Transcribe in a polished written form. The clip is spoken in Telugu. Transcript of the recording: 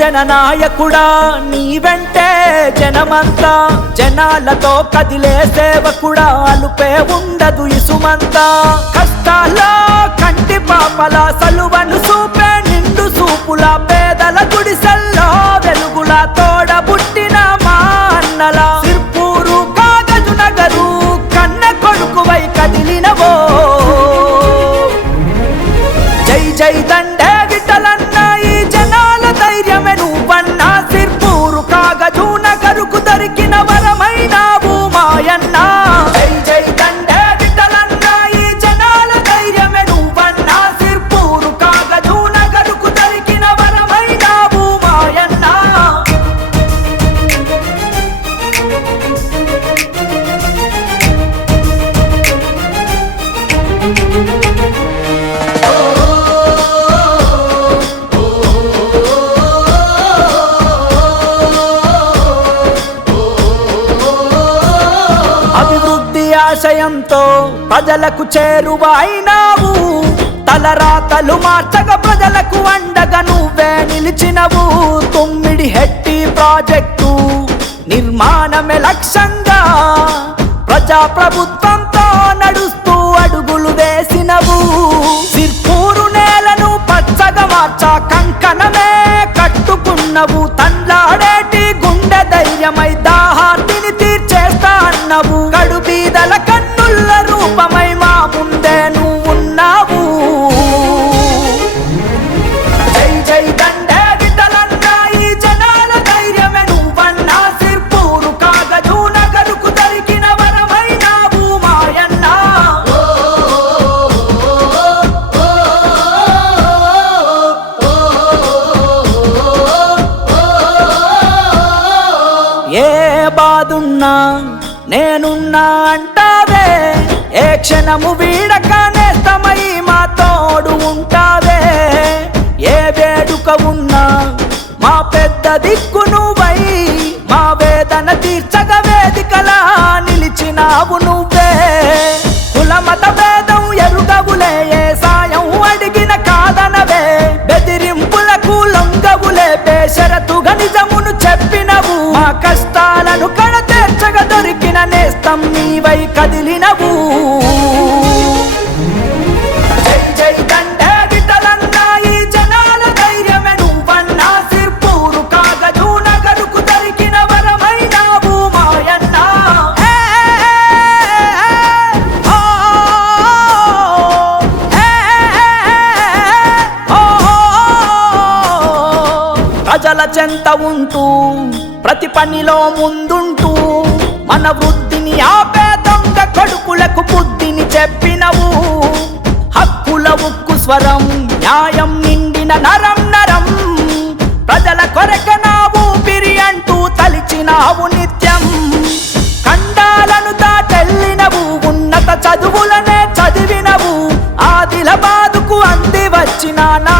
జననాయకుడా నీ వెంటే జనమంతా, జనాలతో కదిలే సేవకుడా అలుపే ఉండదు ఇసుమంతా. కష్టాల్లో కంటి పాపల సలువను చూపే నిండు చూపుల, పేదల గుడిసెల్లో వెలుగుల తోడబుట్టిన మా అన్నల. సిర్పూరు కాగజు నగరు కన్న కొడుకువై కదిలినవో, జై జై దండే విఠలన్న ఈ జనాల ధైర్యమే నువ్వన్నా. సిర్పూరు కాగజు నగరుకు దొరికిన వరమైనావు మాయన్న. జై జై దండే విఠలన్న ఈ జనాల ధైర్యమే నువ్వన్నా. సిర్పూరు కాగజు నగరుకు దొరికిన వరమైనావు మాయన్న. ఆశయంతో ప్రజలకు చేరువైనావు, తలరాతలు మార్చగా ప్రజలకు అండగా నువ్వే నిలిచినవు. తొమ్మిడి హెట్టి ప్రాజెక్టు నిర్మాణమే లక్ష్యంగా ప్రజా ప్రభుత్వంతో నడుస్తూ అడుగులు వేసినవు. సిర్పూరు నేలను పచ్చగా మార్చా కంకణమే కట్టుకున్నవు. తండ్లాడేటి గుండె ధైర్యమై దాహార్తిని తీర్చేస్తా అన్నవు. కడుబీదల కన్నుల రూపమై మా ముందే నువ్వున్నావు. జై జై దండే విఠలన్న ఈ జనాల ధైర్యమే నువ్వన్నా. సిర్పూరు కాగజు నగరుకు దొరికిన వరమైనావు మాయన్న. ఏ బాదున్నా నేనున్నా అంటావే, ఏ క్షణము వీడక నేస్తమై మా తోడు ఉంటావే. ఏ వేడుక ఉన్నా మా పెద్ద దిక్కు నువ్వై, మా వేదన తీర్చగ వేదికలా నిలిచినావు నువ్వే. కులమత భేదం ఎరుగవులే, ఏ సాయం అడిగిన కాదనవే. బెదిరింపులకు లొంగవులే, బేషరతుగా నిజమును చెప్పినవు. మా కష్టాలను కడతీర్చగా దొరికిన నేస్తం నీవై కదిలినవు. జై జై దండే విఠలన్న ఈ జనాల ధైర్యమే నువ్వన్నా. సిర్పూరు కాగజు నగరుకు దొరికిన వరమైనావు మాయన్న. ప్రజల చెంత ఉంటూ ప్రతి పనిలో ముందుంటూ మన వృద్ధిని ఆపే దొంగ కొడుకులకు బుద్ధిని చెప్పినవు. హక్కుల ఉక్కు స్వరం న్యాయం నిండిన నరం నరం, ప్రజల కొరకనావు పిరి అంటూ తలిచినావు నిత్యం. ఖండాలను దాటెళ్ళినవు, ఉన్నత చదువులనే చదివినవు. ఆదిలాబాదుకు అంది వచ్చిన నా